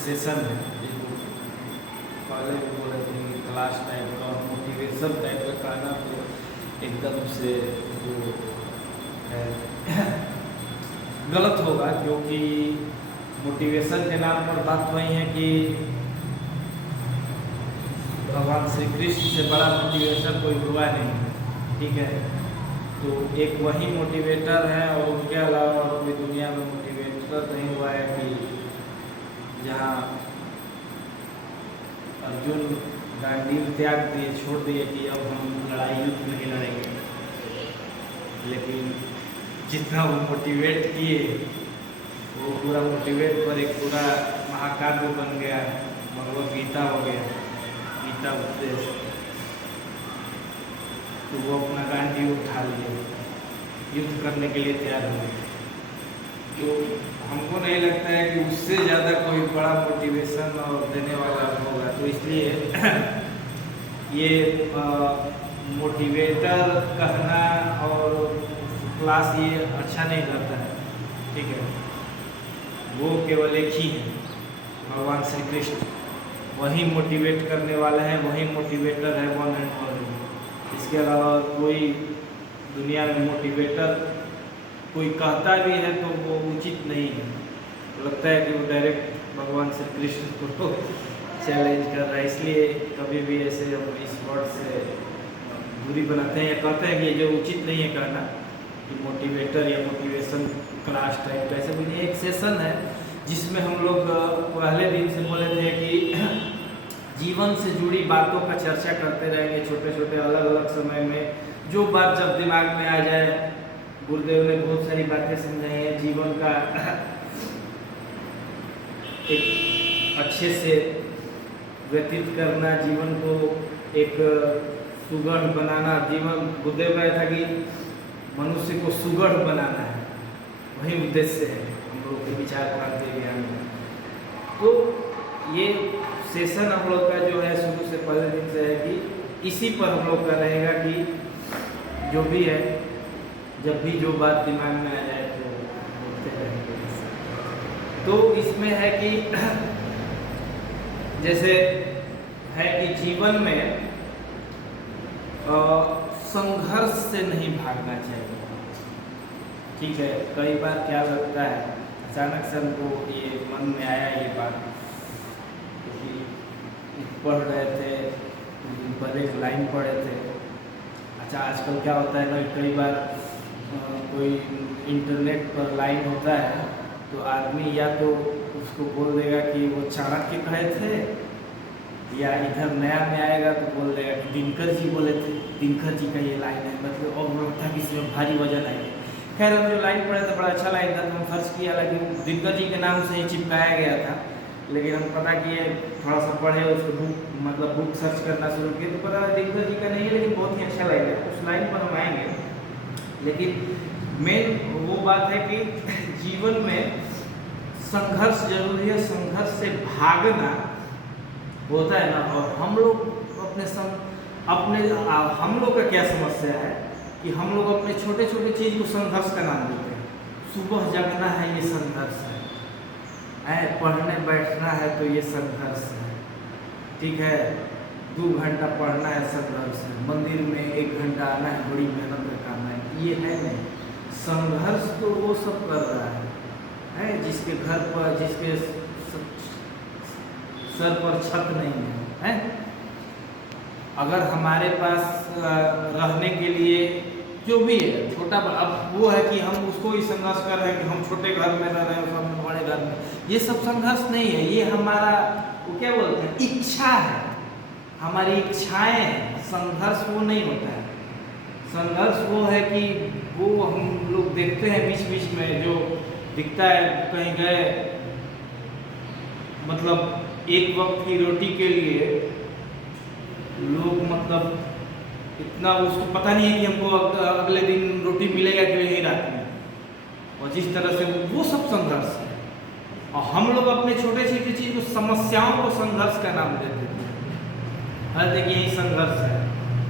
Session है, जिसको पहले भी बोले थे कि क्लास टाइप का और मोटिवेशन टाइप का खाना, तो एकदम से वो है गलत होगा, क्योंकि मोटिवेशन के नाम पर बात वही है कि भगवान श्री कृष्ण से बड़ा मोटिवेशन कोई हुआ नहीं है, ठीक है। तो एक वही मोटिवेटर है और उनके अलावा कोई दुनिया में मोटिवेटर नहीं हुआ है कि जहाँ अर्जुन गांडीव त्याग दिए, छोड़ दिए कि अब हम लड़ाई युद्ध नहीं लड़ेंगे, लेकिन जितना वो मोटिवेट किए वो पूरा मोटिवेट पर एक पूरा महाकाव्य बन गया, भगवद गीता हो गया, गीता उपदेश। तो वो अपना गांडीव उठा लिए, युद्ध करने के लिए तैयार हो गए। तो हमको नहीं लगता है कि उससे ज़्यादा कोई बड़ा मोटिवेशन और देने वाला होगा। तो इसलिए ये मोटिवेटर कहना और क्लास ये अच्छा नहीं लगता है, ठीक है। वो केवल एक ही है, भगवान श्री कृष्ण, वही मोटिवेट करने वाला है, वही मोटिवेटर है, वन एंड ओनली। इसके अलावा कोई दुनिया में मोटिवेटर कोई कहता भी है तो वो उचित नहीं है। लगता है कि वो डायरेक्ट भगवान श्री कृष्ण को चैलेंज कर रहा है। इसलिए कभी भी ऐसे हम इस वर्ड से दूरी बनाते हैं या कहते हैं कि ये जो उचित नहीं है कहना कि मोटिवेटर या मोटिवेशन क्लास टाइप का, ऐसा भी नहीं। एक सेशन है जिसमें हम लोग पहले दिन से बोले थे कि जीवन से जुड़ी बातों का चर्चा करते रहेंगे, छोटे छोटे अलग अलग समय में जो बात जब दिमाग में आ जाए। गुरुदेव ने बहुत सारी बातें समझाई हैं, जीवन का एक अच्छे से व्यतीत करना, जीवन को एक सुगढ़ बनाना। जीवन गुरुदेव का था कि मनुष्य को सुगढ़ बनाना है, वही उद्देश्य है हम लोग के विचार क्रांति ज्ञान में। तो ये सेशन हम लोग का जो है शुरू से पहले दिन से है कि इसी पर हम लोग का रहेगा कि जो भी है, जब भी जो बात दिमाग में आ जाए तो बोलते रहेंगे। तो इसमें है कि जैसे है कि जीवन में संघर्ष से नहीं भागना चाहिए, ठीक है। कई बार क्या लगता है, अचानक से हमको ये मन में आया ये बात कि पढ़ रहे थे, पहले एक लाइन पढ़े थे। अच्छा, आजकल क्या होता है ना, कई बार कोई इंटरनेट पर लाइन होता है तो आदमी या तो उसको बोल देगा कि वो चाणक्य कहे थे, या इधर नया में आएगा तो बोल देगा कि दिनकर जी बोले थे, दिनकर जी का ये लाइन है, मतलब और लगता है कि इसमें भारी वजन आएगा। खैर, हम जो लाइन पढ़े थे बड़ा अच्छा लाइन था, तो हम सर्च किया, लेकिन दिनकर जी के नाम से ही चिपकाया गया था। लेकिन हम पता किए, थोड़ा सा पढ़े, उसको बुक सर्च करना शुरू किए तो पता दिनकर जी का नहीं है, लेकिन बहुत ही अच्छा लाइन है। उस लाइन पर हम आएंगे, लेकिन मेन वो बात है कि जीवन में संघर्ष जरूरी है, संघर्ष से भागना होता है ना। और हम लोग हम लोग का क्या समस्या है कि हम लोग अपने छोटे छोटे चीज़ को संघर्ष का नाम देते हैं। सुबह जगना है, ये संघर्ष है, पढ़ने बैठना है तो ये संघर्ष है, ठीक है। 2 घंटा पढ़ना है, संघर्ष है। मंदिर में 1 घंटा आना है, बड़ी मेहनत का काम है, ये है नहीं। संघर्ष तो वो सब कर रहा है जिसके घर पर, जिसके सर पर छत नहीं है। अगर हमारे पास रहने के लिए जो भी है छोटा, अब वो है कि हम उसको ही संघर्ष कर रहे हैं कि हम छोटे घर में रह रहे हैं, हम बड़े घर में, ये सब संघर्ष नहीं है। ये हमारा वो क्या बोलते हैं, इच्छा है, हमारी इच्छाएं हैं। संघर्ष वो नहीं होता है। संघर्ष वो है कि वो हम लोग देखते हैं बीच बीच में जो दिखता है, कहीं गए, मतलब एक वक्त की रोटी के लिए लोग मतलब इतना उसको पता नहीं है कि हमको अगले दिन रोटी मिलेगा कि नहीं रात में, और जिस तरह से वो सब संघर्ष है। और हम लोग अपने छोटे छोटे चीज़ को, समस्याओं को संघर्ष का नाम देते थे। हर देखिए यही संघर्ष है,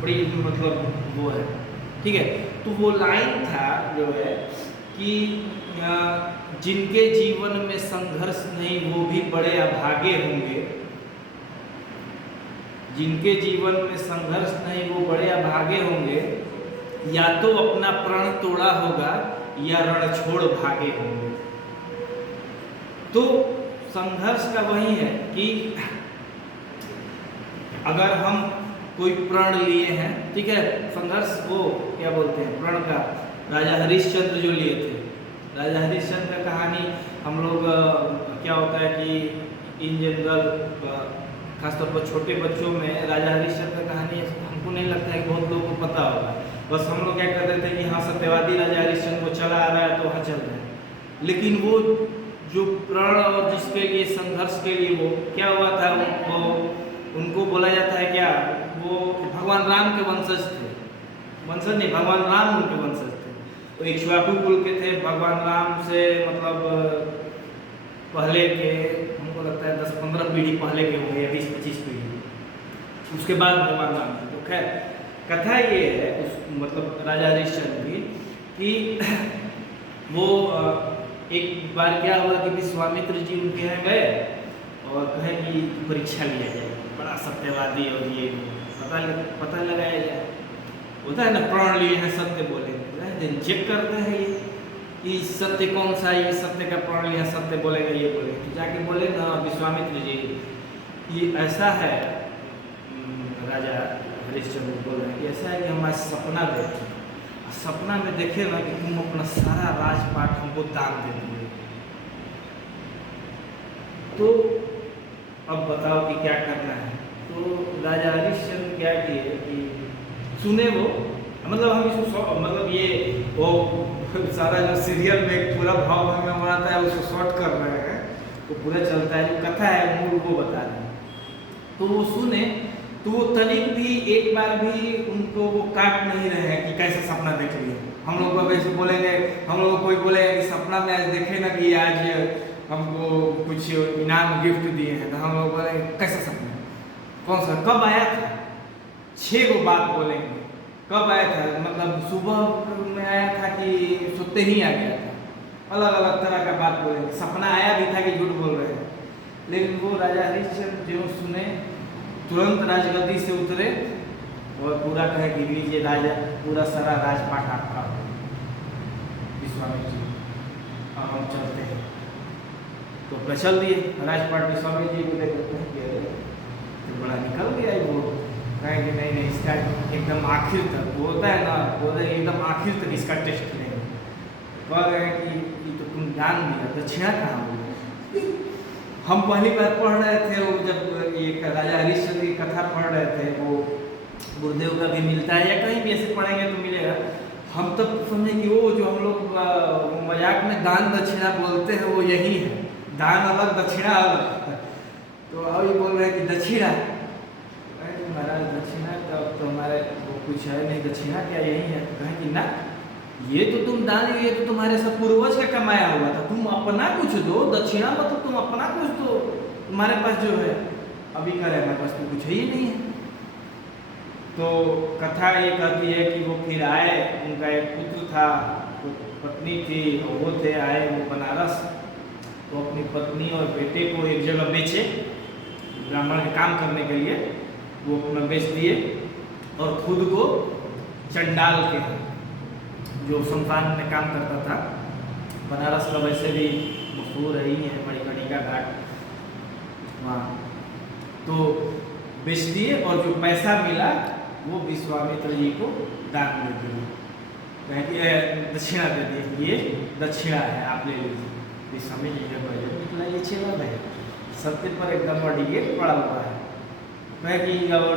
बड़ी मतलब वो है, ठीक है। तो वो लाइन था जो है कि जिनके जीवन में संघर्ष नहीं वो भी बड़े अभागे होंगे, जिनके जीवन में संघर्ष नहीं वो बड़े अभागे होंगे, या तो अपना प्राण तोड़ा होगा या रण छोड़ भागे होंगे। तो संघर्ष का वही है कि अगर हम कोई प्रण लिए हैं, ठीक है, संघर्ष वो क्या बोलते हैं प्रण का, राजा हरिश्चंद्र जो लिए थे, राजा हरिश्चंद्र का कहानी हम लोग क्या होता है कि इन जनरल खासतौर पर छोटे बच्चों में राजा हरिश्चंद्र का कहानी हमको नहीं लगता है कि बहुत लोगों को पता होगा। बस हम लोग क्या करते थे कि हाँ सत्यवादी राजा हरिश्चंद्र वो चला आ रहा है तो वहाँ चल रहे हैं, लेकिन वो जो प्रण और जिसके लिए संघर्ष के लिए वो क्या हुआ था, वो उनको बोला जाता है क्या, वो भगवान राम के वंशज थे, वंशज नहीं भगवान राम उनके वंशज थे। तो इक्ष्वाकु कुल के थे, भगवान राम से मतलब पहले के हमको लगता है 10-15 पीढ़ी पहले के होंगे या 20-25 पीढ़ी उसके बाद भगवान राम थे। तो खैर कथा ये है उस मतलब राजा हरिश्चंद्र की कि वो एक बार क्या हुआ कि विश्वामित्र जी उनके यहाँ गए और कहे कि परीक्षा लिया जाए, बड़ा सत्यवादी और ये पता लगाया जाए, होता है ना, प्रण लिए हैं सत्य बोलेंगे, चेक करते हैं ये सत्य कौन सा, ये सत्य का प्रण लिया सत्य बोलेगा ये बोलेगा। तो जाके बोले ना विश्वामित्र जी ये ऐसा है, राजा हरिश्चंद्र बोल रहे हैं कि ऐसा है कि हम आज सपना देखे, सपना में देखे ना कि तुम अपना सारा राजपाट हमको दान दे दोगे। तो अब बताओ कि क्या करना है। तो राजा हरिश्चंद्र क्या किए कि सुने वो, मतलब हम इसको मतलब ये वो सारा जो सीरियल में एक पूरा भाव हमें बनाता है उसको शॉर्ट कर रहे हैं तो पूरा चलता है, जो कथा है मूल को बता रहे हैं। तो वो सुने तो वो तनिक भी एक बार भी उनको वो काट नहीं रहे हैं कि कैसे सपना देख लिए। हम लोग को वैसे बोलेंगे, हम लोग कोई बोलेगा कि सपना में आज देखे ना कि आज हमको कुछ इनाम गिफ्ट दिए हैं, तो हम लोग बोलेंगे कैसा सपना, कौन सा, कब आया था, 6 गो बात बोलेंगे, कब आया था, मतलब सुबह में आया था कि सोते ही आ गया था, अलग अलग तरह का बात बोलेंगे, सपना आया भी था कि झूठ बोल रहे हैं। लेकिन वो राजा हरिश्चंद्र जो सुने तुरंत राजगद्दी से उतरे और पूरा कहे कि लीजिए राजा पूरा सारा राजपाट आपका, विश्वामित्र जी अब हम चलते हैं। तो अपना चल दिए राजपाट, विश्वामित्र जी को देखते हैं तो बड़ा निकल गया वो, कहे कि नहीं नहीं इसका एकदम आखिर तक वो होता है ना, वो एकदम आखिर तक इसका टेस्ट लेंगे। कह रहे हैं कि तो तुम दान दिया, दक्षिणा कहाँ हुई। हम पहली बार पढ़ रहे थे वो जब ये राजा हरिश्चंद्र की कथा पढ़ रहे थे, वो गुरुदेव का भी मिलता है या कहीं भी ऐसे पढ़ेंगे तो मिलेगा। हम तब समझे कि वो जो हम लोग मजाक में दान दक्षिणा बोलते हैं वो यही है, दान अलग दक्षिणा अलग। तो अब ये बोल रहे हैं कि दक्षिणा, महाराज दक्षिणा तो हमारे वो कुछ है नहीं, दक्षिणा क्या यही है। कहें कि ना ये तो तुम दान, ये तो तुम्हारे सब पूर्वज का कमाया हुआ था, तुम अपना कुछ दो, दक्षिणा मतलब तुम अपना कुछ दो, तुम्हारे पास जो है अभी करे हमारे पास तो कुछ ही नहीं है। तो कथा ये कहती है कि वो फिर आए, उनका एक पुत्र था, तो पत्नी थी और वो थे आए वो बनारस, तो अपनी पत्नी और बेटे को एक जगह बेचे ब्राह्मण के काम करने के लिए, वो अपना बेच दिए और खुद को चंडाल के जो संस्थान में काम करता था, बनारस का वैसे भी मशहूर है ही है, मणिकर्णिका घाट वहाँ, तो बेच दिए और जो पैसा मिला वो विश्वामित्र जी को दान दे दिए, दक्षिणा दे दिए, ये दक्षिणा है आप ले लीजिए। विश्वामित्र जी का बजट निकला ये 6 बार है, सत्य पर एकदम अड़िए पड़ा हुआ है। कहे कि और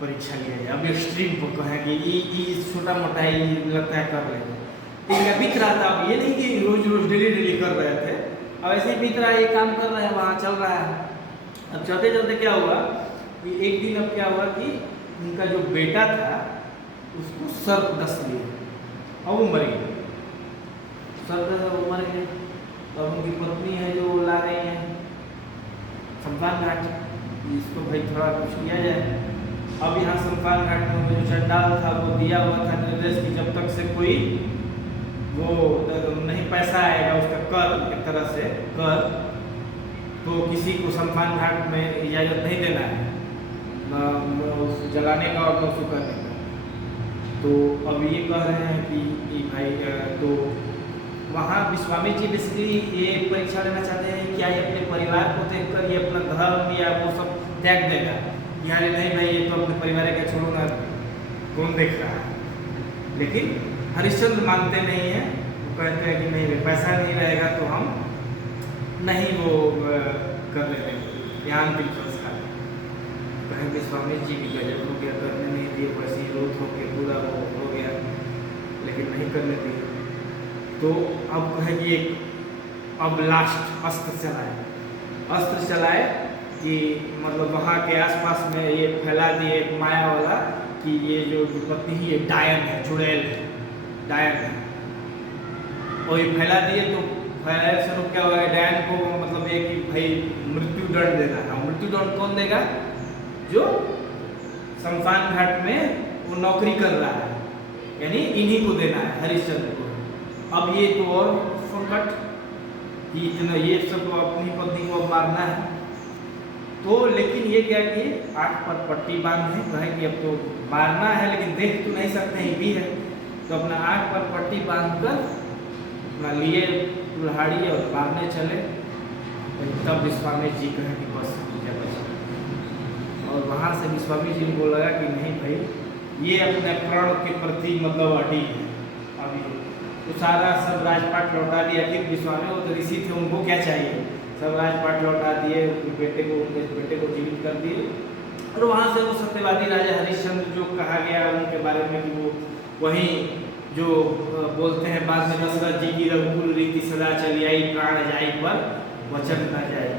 परीक्षा लिया जाए, अब एक्सट्रीम को कहे कि छोटा मोटा ही लगता है कर लेंगे, तो बीत रहा था। अब ये नहीं कि रोज रोज डेली कर रहे थे, अब ऐसे ही बीत रहा है, ये काम कर रहे हैं, वहाँ चल रहा है। अब चलते चलते क्या हुआ कि एक दिन अब क्या हुआ कि उनका जो बेटा था उसको सर्प डस लिया और वो मर गया। सर्प डस वो मर गया। तो उनकी पत्नी है जो ला रही है शमशान घाट, इसको भाई थोड़ा कुछ किया जाए। अब यहाँ शमशान घाट में जो चंडाल था वो दिया हुआ था निर्देश कि जब तक से कोई वो नहीं पैसा आएगा उसका कर, एक तरह से कर, तो किसी को शमशान घाट में इजाज़त नहीं देना है न जलाने का और न उसको करने का। तो अब ये कह रहे हैं कि भाई तो वहाँ विश्वामित्र जी बेसिकली ये परीक्षा लेना चाहते हैं क्या ये अपने परिवार को देखकर ये अपना धर्म या वो सब त्याग देगा, यहाँ नहीं भाई ये तो अपने परिवार का छोड़ो ना, कौन देख रहा है। लेकिन हरिश्चंद्र मानते नहीं हैं, वो कहते हैं कि नहीं पैसा नहीं रहेगा तो हम नहीं वो कर लेते यहाँ अंतिम संस्कार। कहें विश्वामित्र जी भी गजब हो गया, करने नहीं दिए, वैसे ही रोध होकर पूरा वो हो गया, लेकिन नहीं करने दिए। तो अब कहें कि एक अब लास्ट अस्त्र चलाए, अस्त्र चलाए कि मतलब वहाँ के आसपास में ये फैला दिए एक माया वाला कि ये जो विपत्ति ही एक डायन है, चुड़ैल है, डायन है, और ये फैला दिए। तो फैलाने से क्या हुआ, डायन को मतलब ये कि भाई मृत्यु दंड देना है। मृत्यु दंड कौन देगा, जो शमशान घाट में वो नौकरी कर रहा है, यानी इन्हीं को देना है, हरिश्चंद्र को। अब ये तो और संकट कि इतना ये सब अपनी पत्नी को मारना है। तो लेकिन ये क्या कि आँख पर पट्टी बांधे, कहे कि अब तो मारना है लेकिन देख तो नहीं सकते ही भी है, तो अपना आँख पर पट्टी बांधकर अपना लिए कुल्हाड़ी और मारने चले। तब विश्वामित्र जी कहे कि बस और वहाँ से विश्वामित्र जी को लगा कि नहीं भाई ये अपने प्राण के प्रति मतलब अड़ी है। अभी तो सारा सब राजपाट लौटा दिया। फिर विश्वामित्र वो तो ऋषि थे, उनको क्या चाहिए, सब राजपाट लौटा दिए, उनके बेटे को जीवित कर दिए। और वहाँ से वो सत्यवादी राजा हरिश्चंद्र जो कहा गया उनके बारे में कि वो वहीं जो बोलते हैं बाद में दशरथ जी की रघुकुल रीति सदा चली आई, प्राण जाई पर वचन न जाए।